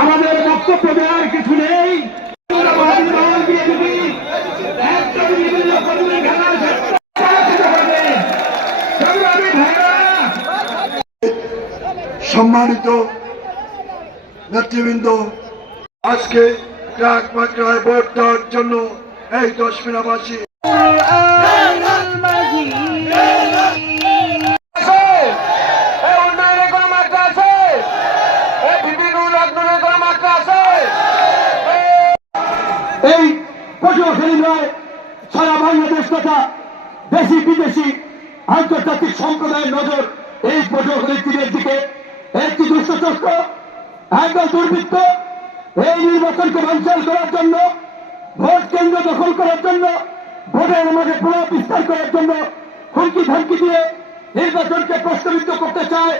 আমাদের বক্তব্য দেওয়ার কিছু নেই। সম্মানিত নেতৃবৃন্দ, আজকে ট্রাক মাত্রায় ভোট দেওয়ার জন্য এই দশমিনাবাসী এই পটুয়াখালী নয়, সারা বাংলাদেশ তথা দেশি বিদেশি আন্তর্জাতিক সম্প্রদায়ের নজর এই পটুয়াখালী তীরের দিকে। একটি দুষ্টচক্র, একদল দুর্বৃত্ত এই নির্বাচনকে বানচাল করার জন্য, ভোট কেন্দ্র দখল করার জন্য, ভোটের মাঝে প্রভাব বিস্তার করার জন্য হুমকি ধামকি দিয়ে নির্বাচনকে প্রশ্নবিদ্ধ করতে চায়।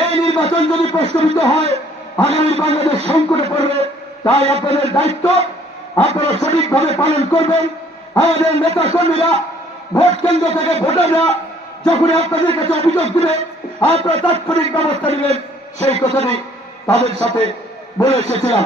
এই নির্বাচন যদি প্রশ্নবিদ্ধ হয়, আগামী বাংলাদেশ সংকটে পড়বে। তাই আপনাদের দায়িত্ব আপনারা সঠিকভাবে পালন করবেন। আমাদের নেতা কর্মীরা, ভোট কেন্দ্র থেকে ভোটাররা যখন আপনাদের কাছে অভিযোগ দিবে, আপনারা তাৎক্ষণিক ব্যবস্থা নেবেন, সেই কথাটি তাদের সাথে বলে এসেছিলাম।